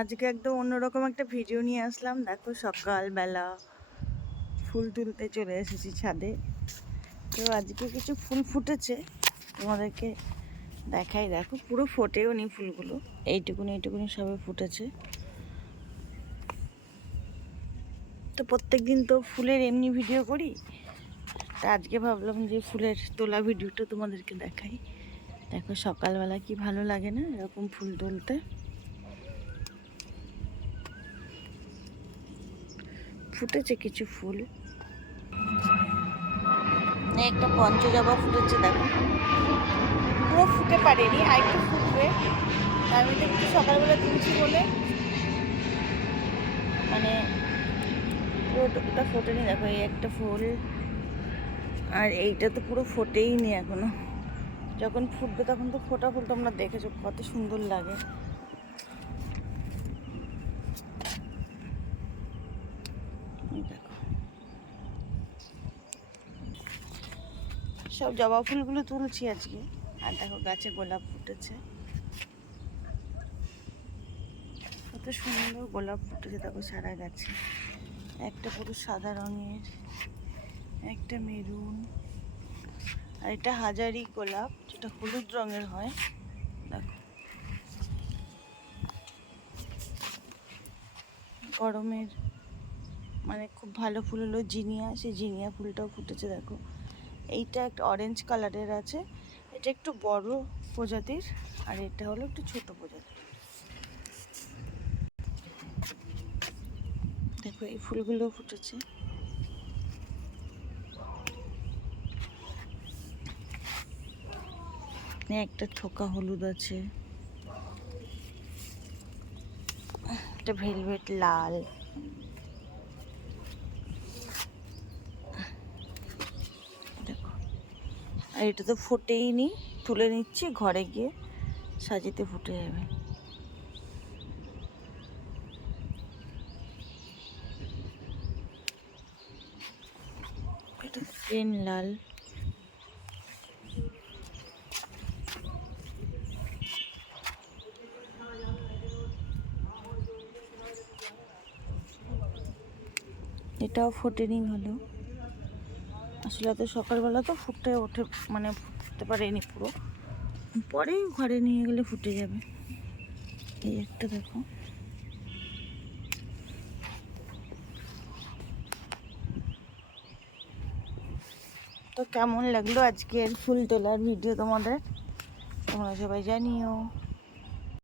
আজকে একদম অন্যরকম একটা ভিডিও নিয়ে আসলাম। দেখো সকালবেলা ফুল তুলতে চলে এসেছি ছাদে। তো আজকে কিছু ফুল ফুটেছে, তোমাদেরকে দেখাই। দেখো পুরো ফোটেও নি ফুলগুলো, এইটুকুনি এইটুকুনি সবে ফুটেছে। তো প্রত্যেক দিন তো ফুলের এমনি ভিডিও করি, তা আজকে ভাবলাম যে ফুলের তোলা ভিডিওটা তোমাদেরকে দেখাই। দেখো সকালবেলা কি ভালো লাগে না এরকম ফুল তুলতে। ফুটেছে কিছু ফুল, একটা পঞ্চজবা ফুটেছে দেখো, পুরো ফুটে পারেনি, আর একটু ফুটবে। আমি তো একটু সকালবেলা তুলছি বলে মানে পুরোটা ফোটেনি। দেখো এই একটা ফুল, আর এইটা তো পুরো ফোটেই নি এখনো। যখন ফুটবে তখন তো ফোটা ফুল তোমরা দেখেছো কত সুন্দর লাগে। দেখো সব জবা ফুলগুলো তুলছি আজকে। আর দেখো গাছে গোলাপ ফুটেছে, কত সুন্দর গোলাপ ফুটেছে দেখো সারা গাছে। একটা পুরো সাদা রঙের, একটা মেরুন, আর এটা হাজারি গোলাপ যেটা হলুদ রঙের হয়। দেখো গরমের মানে খুব ভালো ফুল হলো জিনিয়া, সেই জিনিয়া ফুলটাও ফুটেছে দেখো। এইটা একটা অরেঞ্জ কালারের আছে, এটা একটু বড় প্রজাতির, আর এটা হলো একটু ছোট প্রজাতির। দেখো এই ফুলগুলো ফুটেছে। একটা থোকা হলুদ আছে, একটা ভেলভেট লাল, দেখো। আর এটা তো ফোটেই নি, তুলে নিচ্ছি, ঘরে গিয়ে সাজিতে ফুটে যাবে। এটা প্লেন লাল, এটাও ফোটেনি হলো। আসলে এত সকালবেলা তো ফুটে ওঠে, মানে ফুটতে পারেনি পুরো, পরে ঘরে নিয়ে গেলে ফুটে যাবে। এই একটা দেখো। তো কেমন লাগলো আজকের ফুল তোলার ভিডিও তোমাদের, তোমরা সবাই জানিও।